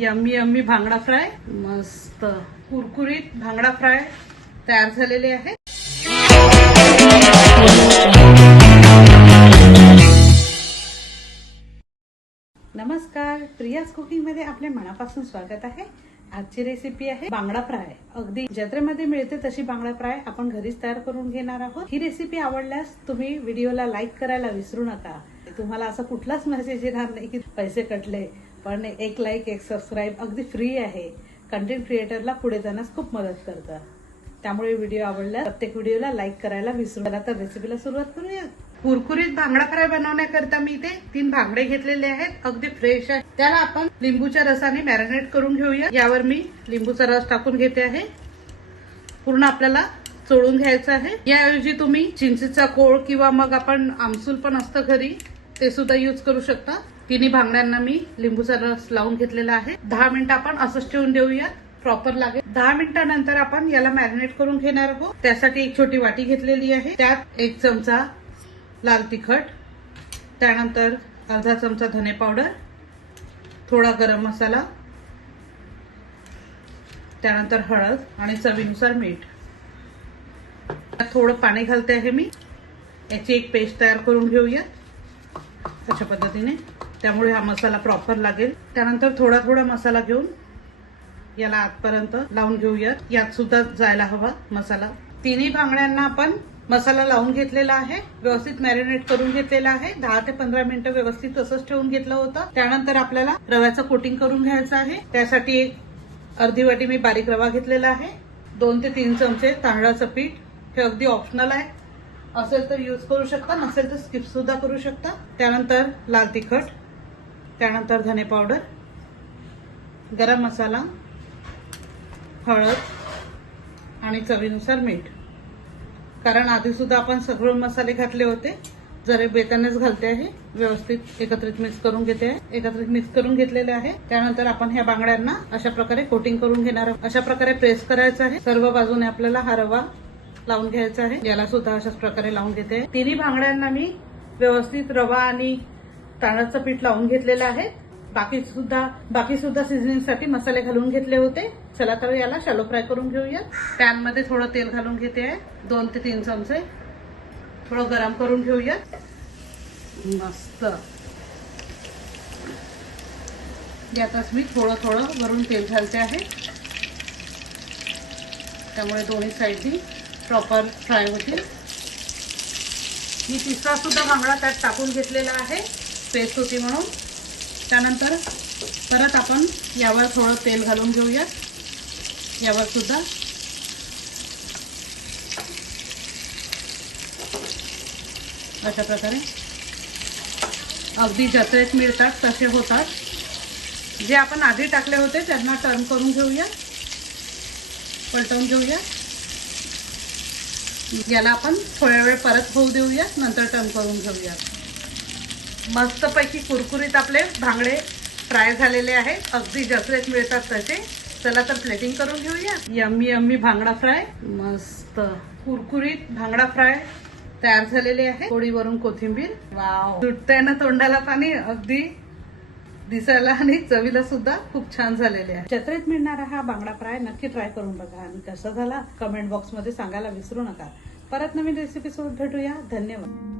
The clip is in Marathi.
यम्मी यम्मी भांगडा फ्राय. मस्त. कुरकुरीत भांगडा फ्राय तयार झालेले आहे नमस्कार. प्रियाज कुकिंगमध्ये आपले मनापासून स्वागत आहे. आजची रेसिपी आहे बांगडा फ्राय. अगदी जत्रेमध्ये मिळते तशी बांगडा फ्राय आपण घरीच तयार करून घेणार आहोत. ही रेसिपी आवडल्यास तुम्ही व्हिडिओला लाईक करायला विसरू नका. तुम्हाला असं कुठलाच मेसेज येणार नाही की पैसे कटले. पण एक लाईक एक सबस्क्राईब अगदी फ्री आहे. कंटेंट क्रिएटरला पुढे जाण्यास खूप मदत करतं. त्यामुळे व्हिडिओ आवडला प्रत्येक व्हिडिओला लाईक करायला विसरू नका. तर रेसिपीला सुरुवात करूया. कुरकुरीत भांगडा फ्राय बनवण्याकरता मी इथे तीन भांगडे घेतलेले आहेत. अगदी फ्रेश आहे त्याला आपण लिंबूच्या रसाने मॅरिनेट करून घेऊया. यावर मी लिंबूचा रस टाकून घेते आहे. पूर्ण आपल्याला चोळून घ्यायचं आहे. याऐवजी तुम्ही चिंचेचा कोळ किंवा मग आपण आमसूल पण असतं घरी. ते सुद्धा यूज करू शकता. तिन्ही भांगड्यांना मी लिंबूचा रस लावून घेतलेला आहे. दहा मिनिटं आपण असंच ठेवून देऊयात. प्रॉपर लागेल. दहा मिनिटानंतर आपण याला मॅरिनेट करून घेणार आहोत. त्यासाठी एक छोटी वाटी घेतलेली आहे. त्यात एक चमचा लाल तिखट त्यानंतर अर्धा चमचा धने पावडर थोडा गरम मसाला त्यानंतर हळद आणि चवीनुसार मीठ. थोडं पाणी घालते आहे मी. याची एक पेस्ट तयार करून घेऊयात. अशा पद्धतीने. त्यामुळे हा मसाला प्रॉपर लागेल. त्यानंतर थोडा थोडा मसाला घेऊन याला आतपर्यंत लावून घेऊयात. यात सुद्धा जायला हवा मसाला. तिन्ही बांगड्यांना आपण मसाला लावून घेतलेला आहे. व्यवस्थित मॅरिनेट करून घेतलेला आहे. दहा ते पंधरा मिनिटं व्यवस्थित तसंच ठेवून घेतलं होतं. त्यानंतर आपल्याला रव्याचं कोटिंग करून घ्यायचं आहे. त्यासाठी एक अर्धी वाटी मी बारीक रवा घेतलेला आहे. दोन ते तीन चमचे तांदळाचं पीठ. हे अगदी ऑप्शनल आहे. असेल तर यूज करू शकता नसेल तर स्किप सुद्धा करू शकता. त्यानंतर लाल तिखट त्यानंतर धने पावडर गरम मसाला हळद आणि चवीनुसार मीठ. कारण आधी सुद्धा आपण सगळे मसाले घातले होते. जरे बेतानेच घालते आहे. व्यवस्थित एकत्रित मिक्स करून घेते आहे. एकत्रित मिक्स करून घेतलेले आहे. त्यानंतर आपण ह्या बांगड्यांना अशा प्रकारे कोटिंग करून घेणार अशा प्रकारे प्रेस करायचं आहे. सर्व बाजूने आपल्याला हा रवा लावून घ्यायचं आहे. याला सुद्धा अशाच प्रकारे लावून घेते. तिन्ही भांगड्यांना मी व्यवस्थित रवा आणि तांदळाचं पीठ लावून घेतलेलं आहे. बाकी सुद्धा बाकी सुद्धा सिझनिंगसाठी मसाले घालून घेतले होते. चला तर याला शॅलो फ्राय करून घेऊया. पॅनमध्ये थोडं तेल घालून घेते. आहे दोन ते तीन चमचे. थोडं गरम करून घेऊया. मस्त. यातच मी थोडं थोडं वरून तेल घालते आहे. त्यामुळे दोन्ही साईडनी प्रॉपर फ्राय होतील मी तिसरा सुद्धा बांगडा त्यात टाकून घेतलेला आहे पेस्ट होती म्हणून. त्यानंतर परत आपण यावर थोडं तेल घालून घेऊया यावर सुद्धा. अशा प्रकारे. अगदी जत्रेत मिळतात तसे होतात. जे आपण आधी टाकले होते त्यांना टर्न करून घेऊया. पलटवून घेऊया. याला आपण थोड्या वेळ परत होऊ देऊयात नंतर टर्न करून घेऊयात. मस्तपैकी कुरकुरीत आपले भांगडे फ्राय झालेले आहेत. अगदी जत्रेत मिळतात तसे. चला तर प्लेटिंग करून घेऊया. यम्मी यम्मी भांगडा फ्राय. मस्त कुरकुरीत भांगडा फ्राय तयार झालेले आहे. पोळीवरून कोथिंबीर. वाव. सुटतंय ना तोंडाला पाणी अगदी. दिसायला आणि चवीला सुद्धा खूप छान झालेले आहे. जत्रेत मिळणारा हा बांगडा फ्राय नक्की ट्राय करून बघा. आणि कसा झाला कमेंट बॉक्समध्ये सांगायला विसरू नका. परत नवीन रेसिपी सोबत भेटूया. धन्यवाद.